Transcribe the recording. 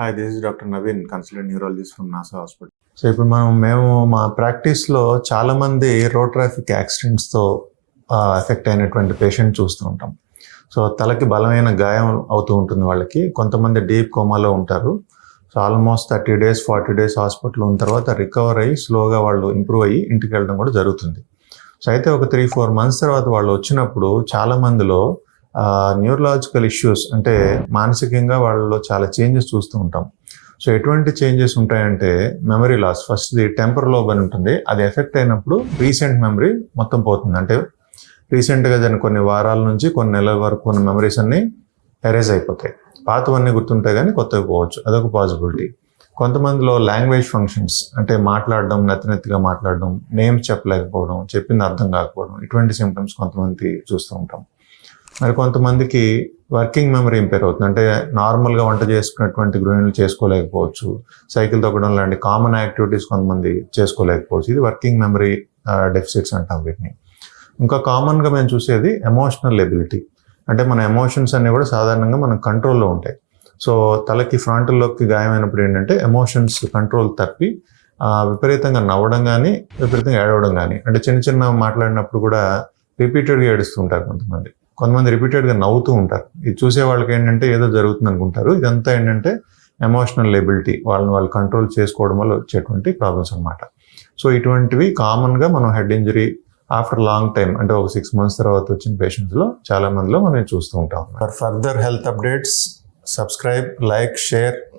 Hi, this is doctor Naveen, consultant neurologist from NASA hospital. So ఇప్పుడు మేము మా ప్రాక్టీస్లో చాలామంది రోడ్ ట్రాఫిక్ యాక్సిడెంట్స్తో ఎఫెక్ట్ అయినటువంటి పేషెంట్ చూస్తూ ఉంటాం. సో తలకి బలమైన గాయం అవుతూ ఉంటుంది వాళ్ళకి. కొంతమంది డీప్ కోమాలో ఉంటారు. సో ఆల్మోస్ట్ 30 days 40 days హాస్పిటల్లో ఉన్న తర్వాత రికవర్ అయ్యి స్లోగా వాళ్ళు ఇంప్రూవ్ అయ్యి ఇంటికి వెళ్ళడం కూడా జరుగుతుంది. సో అయితే ఒక 3-4 months తర్వాత వాళ్ళు వచ్చినప్పుడు చాలామందిలో న్యూరలాజికల్ ఇష్యూస్, అంటే మానసికంగా వాళ్ళలో చాలా చేంజెస్ చూస్తూ ఉంటాం. సో ఎటువంటి చేంజెస్ ఉంటాయంటే మెమరీ లాస్. ఫస్ట్ది టెంపరల్ లోబ్ అని ఉంటుంది. అది ఎఫెక్ట్ అయినప్పుడు రీసెంట్ మెమరీ మొత్తం పోతుంది. అంటే రీసెంట్గా జరిగిన కొన్ని వారాల నుంచి కొన్ని నెలల వరకు ఉన్న మెమరీస్ అన్నీ ఎరేజ్ అయిపోతాయి. పాతవన్నీ గుర్తుంటాయి కానీ కొత్తవి పోవచ్చు. అదొక పాసిబిలిటీ. కొంతమందిలో లాంగ్వేజ్ ఫంక్షన్స్, అంటే మాట్లాడడం, నెత్తనెత్తిగా మాట్లాడడం, నేమ్స్ చెప్పలేకపోవడం, చెప్పింది అర్థం కాకపోవడం, ఇటువంటి సిమ్టమ్స్ కొంతమంది చూస్తూ ఉంటాం. మరి కొంతమందికి వర్కింగ్ మెమరీ ఇంపేర్ అవుతుంది. అంటే నార్మల్గా వంట చేసుకున్నటువంటి గృహిణులు చేసుకోలేకపోవచ్చు. సైకిల్ తొక్కడం లాంటి కామన్ యాక్టివిటీస్ కొంతమంది చేసుకోలేకపోవచ్చు. ఇది వర్కింగ్ మెమరీ డెఫిసిట్స్ అంటాం వీటిని. ఇంకా కామన్గా మేము చూసేది ఎమోషనల్ ఎబిలిటీ. అంటే మన ఎమోషన్స్ అన్నీ కూడా సాధారణంగా మన కంట్రోల్లో ఉంటాయి. సో తలకి ఫ్రంటల్లోకి గాయమైనప్పుడు ఏంటంటే ఎమోషన్స్ కంట్రోల్ తప్పి విపరీతంగా నవ్వడం కానీ, విపరీతంగా ఏడవడం కానీ, అంటే చిన్న చిన్న మాట్లాడినప్పుడు కూడా రిపీటెడ్గా ఏడుస్తుంటారు కొంతమంది రిపీటెడ్గా నవ్వుతూ ఉంటారు. ఇది చూసే వాళ్ళకి ఏంటంటే ఏదో జరుగుతుంది అనుకుంటారు. ఇదంతా ఏంటంటే ఎమోషనల్ ఎబిలిటీ, వాళ్ళు కంట్రోల్ చేసుకోవడం వల్ల వచ్చేటువంటి ప్రాబ్లమ్స్ అనమాట. సో ఇటువంటివి కామన్గా మనం head injury after long time, అంటే ఒక 6 months తర్వాత వచ్చిన పేషెంట్స్లో చాలా మందిలో మనం చూస్తూ ఉంటాం. For further health updates, subscribe, like, share.